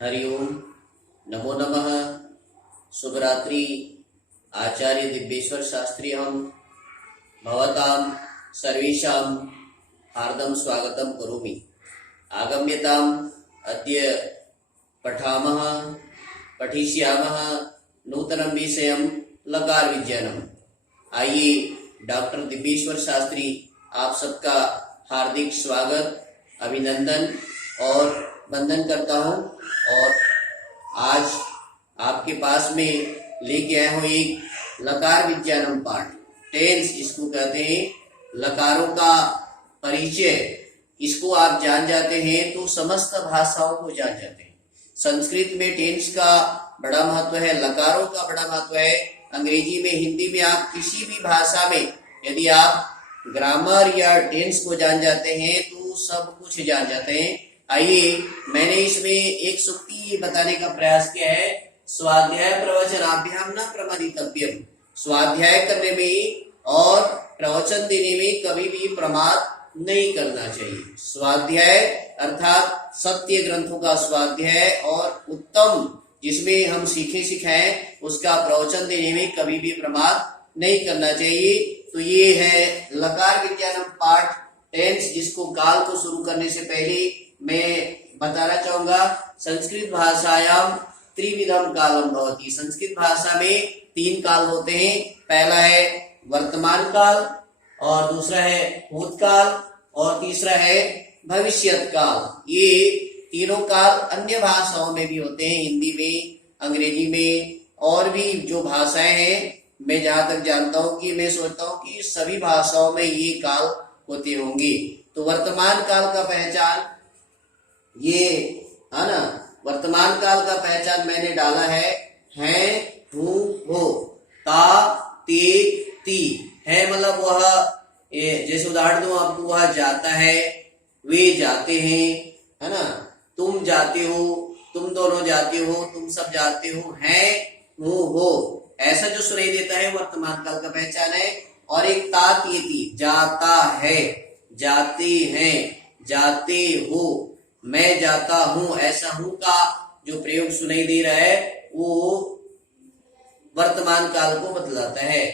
हरि ओम, नमो नमः। शुभरात्रि। आचार्य दिव्येश्वर शास्त्री हम भवतां सर्वेषां हार्दं स्वागतं करोमि। आगम्यताम् अद्य पठामः पठिष्यामः नूतनं विषयं लकार विज्ञानम्। आइए डॉक्टर दिव्येश्वर शास्त्री आप सबका हार्दिक स्वागत, अभिनंदन और वंदन करता हूँ। और आज आपके पास में लेके आया हूँ एक लकार विज्ञानम पाठ, टेंस इसको कहते हैं, लकारों का परिचय। इसको आप जान जाते हैं तो समस्त भाषाओं को जान जाते हैं। संस्कृत में टेंस का बड़ा महत्व है, लकारों का बड़ा महत्व है। अंग्रेजी में, हिंदी में, आप किसी भी भाषा में यदि आप ग्रामर या टेंस को जान जाते हैं तो सब कुछ जान जाते हैं। आइए, मैंने इसमें एक सूक्ति बताने का प्रयास किया है। स्वाध्याय प्रवचनाभ्याम न प्रमादितव्यम। स्वाध्याय करने में और प्रवचन देने में कभी भी प्रमाद नहीं करना चाहिए। स्वाध्याय अर्थात सत्य ग्रंथों का स्वाध्याय और उत्तम जिसमें हम सीखे सिखाएं उसका प्रवचन देने में कभी भी प्रमाद नहीं करना चाहिए। तो ये है लकार विज्ञानम पाठ टेंस, जिसको काल को शुरू करने से पहले मैं बताना चाहूंगा। संस्कृत भाषायाम त्रिविधम कालम भवति। संस्कृत भाषा में 3 काल होते हैं। पहला है वर्तमान काल, और दूसरा है भूतकाल, और तीसरा है भविष्यत काल। ये तीनों काल अन्य भाषाओं में भी होते हैं, हिंदी में, अंग्रेजी में, और भी जो भाषाएं हैं। मैं जहां तक जानता हूं कि मैं सोचता हूं कि सभी भाषाओं में ये काल होते होंगे। तो वर्तमान काल का पहचान ये है ना, वर्तमान काल का पहचान मैंने डाला है, हूं, हो, ता, ते, ती। है मतलब वह, जैसे उदाहरण दूं आपको, वह जाता है, वे जाते हैं, है ना, तुम जाते हो, तुम दोनों जाते हो, तुम सब जाते हो, हैं, हूं, हो, ऐसा जो सुनाई देता है वर्तमान काल का पहचान है। और एक ता, ते, ती, जाता है, जाते हैं, जाते हो, मैं जाता हूं, ऐसा हूं का जो प्रयोग सुनाई दे रहा है वो वर्तमान काल को बतलाता है।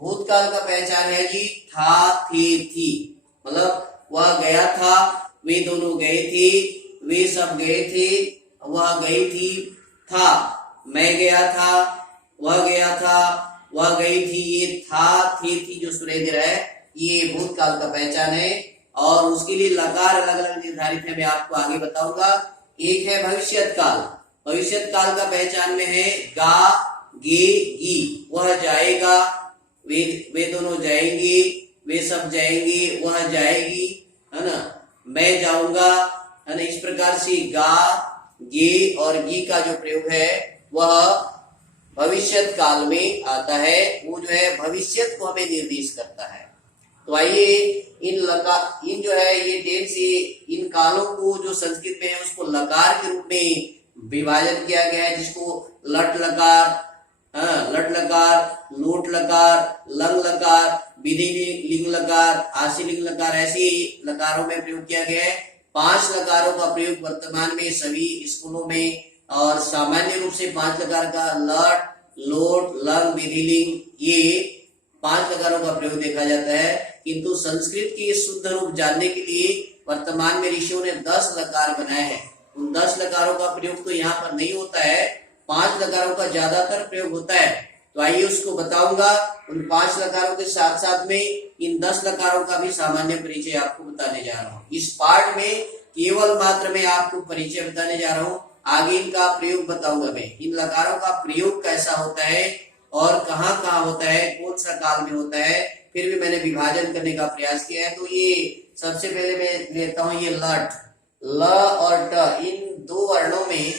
भूतकाल का पहचान है जी था, थे, थी। मतलब वह गया था, वे दोनों गए थे, वे सब गए थे, वह गई थी, था, मैं गया था, वह गया था, वह गई थी। ये था, थे, थी जो सुनाई दे रहा है ये भूतकाल का पहचान है। और उसके लिए लकार अलग अलग निर्धारित है, मैं आपको आगे बताऊंगा। एक है भविष्यत काल। भविष्यत काल का पहचान में है गा, गे, गी। वह जाएगा, वे दोनों जाएंगे, वे सब जाएंगे, वह जाएगी, है ना, मैं जाऊंगा, है ना। इस प्रकार से गा, गे और गी का जो प्रयोग है वह भविष्यत काल में आता है। वो जो है भविष्यत को हमें निर्देश करता है। तो आइए इन जो है ये टेंस से इन कालों को जो संस्कृत में है उसको लकार के रूप में विभाजन किया गया है, जिसको लट लकार, लट लकार, लोट लकार, लंग लकार, विधि लिंग लकार, आशी लिंग लकार, ऐसे लकारों में प्रयोग किया गया है। 5 लकारों का प्रयोग वर्तमान में सभी स्कूलों में, और सामान्य रूप से 5 लकार का लट, लोट, लंग, विधि लिंग, ये 5 लकारों का प्रयोग देखा जाता है। किंतु संस्कृत की शुद्ध रूप जानने के लिए वर्तमान में ऋषियों ने 10 लकार बनाए हैं। उन 10 लकारों का प्रयोग तो यहाँ पर नहीं होता है, 5 लकारों का ज्यादातर प्रयोग होता है। तो आइए उसको बताऊंगा। उन 5 लकारों के साथ साथ में इन 10 लकारों का भी सामान्य परिचय आपको बताने जा रहा हूँ। इस पाठ में केवल मात्र मैं आपको परिचय बताने जा रहा हूँ, आगे इनका प्रयोग बताऊंगा मैं। इन लकारों का प्रयोग कैसा होता है और कहाँ कहाँ होता है, कौन सा काल में होता है, फिर भी मैंने विभाजन करने का प्रयास किया है। तो ये सबसे पहले मैं लेता हूं ये लट, ल और ट, इन 2 वर्णों में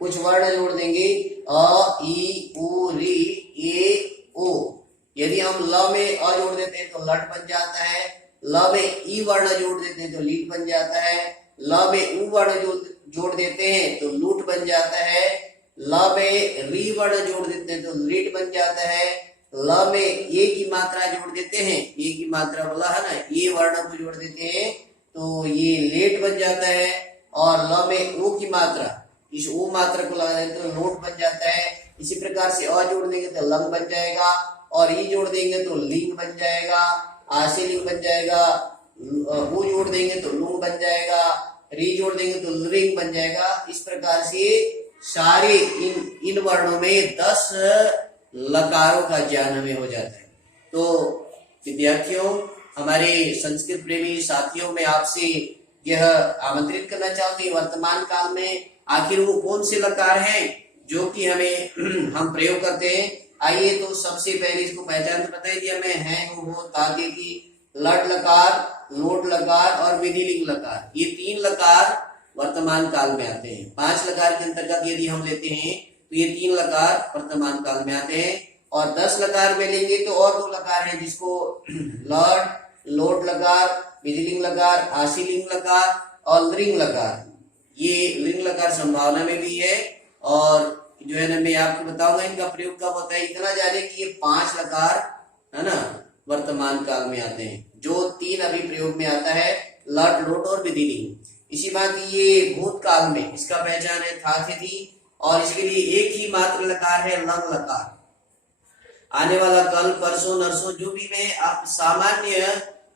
कुछ वर्ण जोड़ देंगे, अ, ई, उ, री, ए, ओ। यदि हम ल में अ जोड़ देते हैं तो लट बन जाता है, ल में ई वर्ण जोड़ देते हैं तो लीट बन जाता है, ल में उ वर्ण जोड़ देते हैं तो लूट बन जाता है, ल में री वर्ण जोड़ देते हैं तो लीट बन जाता है, ल में ए की मात्रा जोड़ देते हैं, ए की मात्रा बोला है ना, ए वर्ण को जोड़ देते हैं तो ये लेट बन जाता है। और ल में ओ की मात्रा इस ओ मात्रा को लगा दें तो लोट बन जाता है। इसी प्रकार से अ जोड़ देंगे तो लंग बन जाएगा, और ई जोड़ देंगे तो लिंग बन जाएगा, आशी लिंग बन जाएगा, ऊ जोड़ देंगे तो लुंग बन जाएगा, री जोड़ देंगे तो लृंग बन जाएगा। इस प्रकार से सारे इन वर्णों में 10 लकारों का ज्ञान हमें हो जाता है। तो विद्यार्थियों, हमारे संस्कृत प्रेमी साथियों में आपसे यह आमंत्रित करना चाहते हैं, वर्तमान काल में आखिर वो कौन से लकार हैं जो कि हमें हम प्रयोग करते हैं। आइए तो सबसे पहले इसको पहचान तो बता दिया मैं, है वो ताकि की लट लकार, लोट लकार और विधिलिंग लकार, ये 3 लकार वर्तमान काल में आते हैं। 5 लकार के अंतर्गत यदि हम लेते हैं तो ये 3 लकार वर्तमान काल में आते हैं, और 10 लकार में लेंगे तो और 2 लकार हैं जिसको लट, लोट लकार, विधिलिंग लकार, आशीलिंग लकार और लिंग लकार। ये लिंग लकार संभावना में भी है, और जो है ना मैं आपको बताऊंगा इनका प्रयोग कब होता है। इतना जाने कि ये 5 लकार है ना वर्तमान काल में आते हैं, जो 3 अभी प्रयोग में आता है, लट, लोट और विधिलिंग। इसी बात ये भूतकाल में इसका पहचान है था, थी, और इसके लिए एक ही मात्र लकार है, लंग लकार। आने वाला कल, परसों, नरसों जो भी में आप सामान्य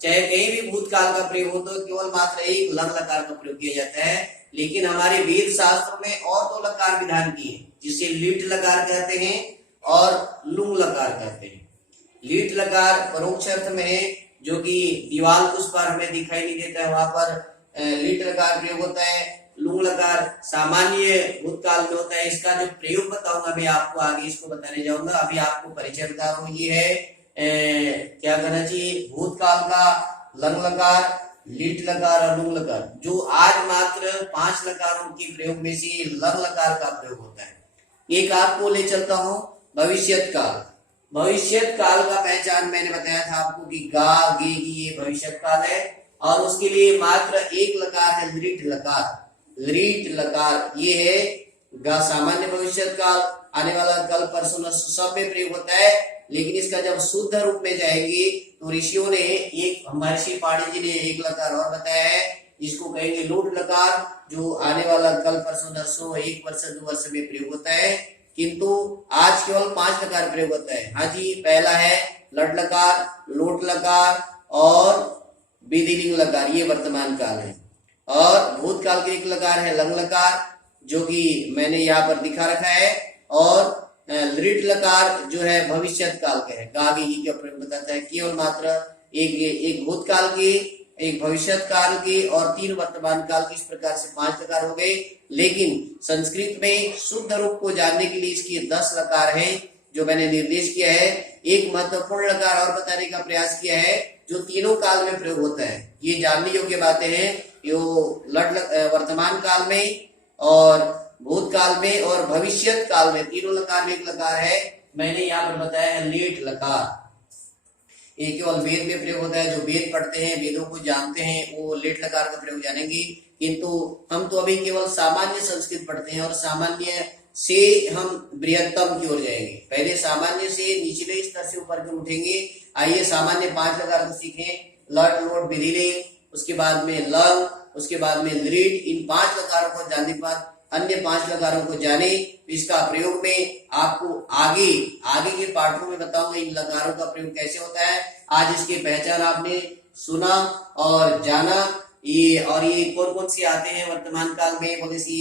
चाहे कहीं भी भूतकाल का प्रयोग हो तो केवल मात्र एक लंग लकार का प्रयोग किया जाता है। लेकिन हमारे वेद शास्त्रों में और 2 लकार विधान किए, जिसे लीट लकार कहते हैं और लुंग लकार कहते हैं। लीट लकार परोक्ष अर्थ में है, जो कि दीवाल उस पर हमें दिखाई नहीं देता है, वहां पर लीट लकार प्रयोग होता है। लुंग लकार सामान्य भूतकाल में होता है। इसका जो प्रयोग बताऊंगा मैं आपको आगे, इसको बताने जाऊंगा। अभी आपको परिचय बता रहा हूँ। ये है क्या करना चाहिए, भूतकाल का लंग लकार, लीट लकार और लुंग लकार। जो आज मात्र 5 लकारों के प्रयोग में से लंग लकार का प्रयोग होता है। एक आपको ले चलता हूँ भविष्यत काल। भविष्यत काल का पहचान मैंने बताया था आपको कि गा, गे, गी ये भविष्यत काल है, और उसके लिए मात्र एक लकार है, लृट लकार। लृट लकार ये है गा सामान्य भविष्यत काल, आने वाला कल, परसों, सब में प्रयोग होता है। लेकिन इसका जब शुद्ध रूप में जाएंगे तो ऋषियों ने एक, महर्षि पाणिनि जी ने एक लकार और बताया है, जिसको कहेंगे लोट लकार, जो आने वाला कल, परसों, नरसों, 1 वर्ष 2 वर्ष में प्रयोग होता है। किंतु आज केवल 5 लकार प्रयोग होता है। हाँ जी, पहला है लट लकार, लोट लकार और विधिलिंग लकार, ये वर्तमान काल है। और भूतकाल के एक लकार है लंग लकार, जो कि मैंने यहाँ पर दिखा रखा है, और लृट लकार जो है भविष्यत काल का है, गागी का प्रयोग बताता है। केवल मात्र एक भूतकाल की, एक भविष्यत काल की और 3 वर्तमान काल की। इस प्रकार से 5 लकार हो गए। लेकिन संस्कृत में शुद्ध रूप को जानने के लिए इसके 10 लकार हैं, जो मैंने निर्देश किया है। एक महत्वपूर्ण लकार और बताने का प्रयास किया है, जो तीनों काल में प्रयोग होता है। ये जानने योग्य बातें हैं, जो वर्तमान काल में और भूतकाल में और भविष्यत काल में, तीनों लकार में एक लकार है, मैंने यहाँ पर बताया है लेट लकार। ये केवल वेद में प्रयोग होता है। जो वेद पढ़ते हैं, वेदों को जानते हैं, वो लेट लकार का प्रयोग जानेंगे। किंतु हम तो अभी केवल सामान्य संस्कृत पढ़ते हैं, और सामान्य से हम बृहत्तम की ओर जाएंगे। पहले सामान्य से निचले स्तर से ऊपर की उठेंगे। आइए सामान्य 5 लकार को सीखें, लट, लोट, विधिलिंग, उसके बाद में लंग, उसके बाद में लृट। इन 5 लकारों को जानने के बाद अन्य 5 लकारों को जाने। इसका प्रयोग में आपको आगे के पाठों में बताऊंगा इन लकारों का प्रयोग कैसे होता है। आज इसकी पहचान आपने सुना और जाना। ये कौन कौन से आते हैं वर्तमान काल में, बोले सी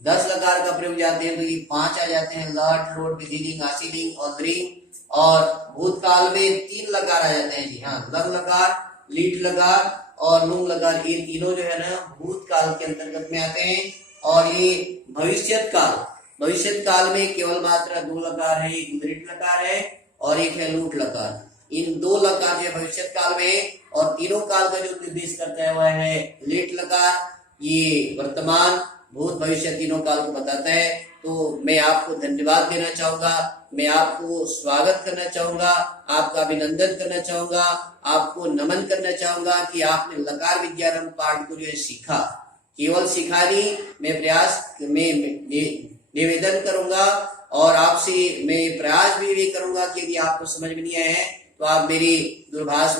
10 लकार का प्रयोग जाते हैं तो ये 5 आ जाते हैं, लट, लोट, विधिलिंग, आशीलिंग और लृंग। और भूतकाल में 3 लकार आ जाते हैं जी हाँ, लंग लकार, लीट लकार और लुंग लकार। ये तीनों जो है ना भूतकाल के अंतर्गत में आते हैं। और ये भविष्यत काल में केवल मात्र 2 लकार है, एक लृट लकार है और एक है लूट लकार। इन 2 लकार जो भविष्यत काल में है, और तीनों काल का जो निर्देश करता है वह है लेट लकार। ये वर्तमान, भूत, भविष्य तीनों काल को बताता है। तो मैं आपको धन्यवाद देना चाहूंगा, मैं आपको स्वागत करना चाहूंगा, आपका अभिनंदन करना चाहूंगा, आपको नमन करना चाहूंगा कि आपने लकार विज्ञान पाठ को जो है सीखा। केवल सीखा नहीं, मैं प्रयास में निवेदन करूंगा और आपसे मैं प्रयास भी करूंगा कि यदि आपको समझ में नहीं आया है तो आप मेरी दूरभाष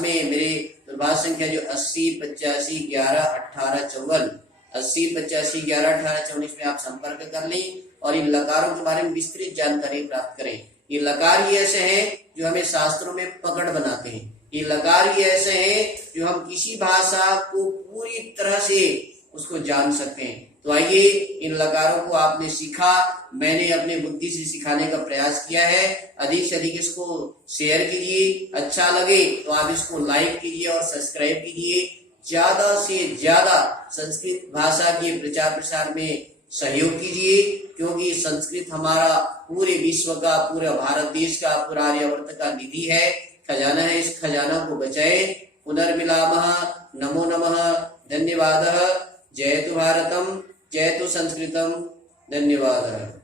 संख्या जो 80 85 11 18 54 8085111824 में आप संपर्क कर लें और इन लकारों के बारे में विस्तृत जानकारी प्राप्त करें। ये लकार ही ऐसे हैं जो हमें शास्त्रों में पकड़ बनाते हैं। ये लकार ही ऐसे हैं जो हम किसी भाषा को पूरी तरह से उसको जान सकते हैं। तो आइए, इन लकारों को आपने सीखा, मैंने अपने बुद्धि से सिखाने का प्रयास किया है। अधिक से अधिक इसको शेयर कीजिए, अच्छा लगे तो आप इसको लाइक कीजिए और सब्सक्राइब कीजिए। ज्यादा से ज्यादा संस्कृत भाषा के प्रचार प्रसार में सहयोग कीजिए, क्योंकि संस्कृत हमारा पूरे विश्व का, पूरे भारत देश का, पूरा आर्यावर्त का निधि है, खजाना है। इस खजाना को बचाए। पुनर्मिलामः। नमो नमः। धन्यवादः। जयतु भारतम, जयतु संस्कृतम। धन्यवादः।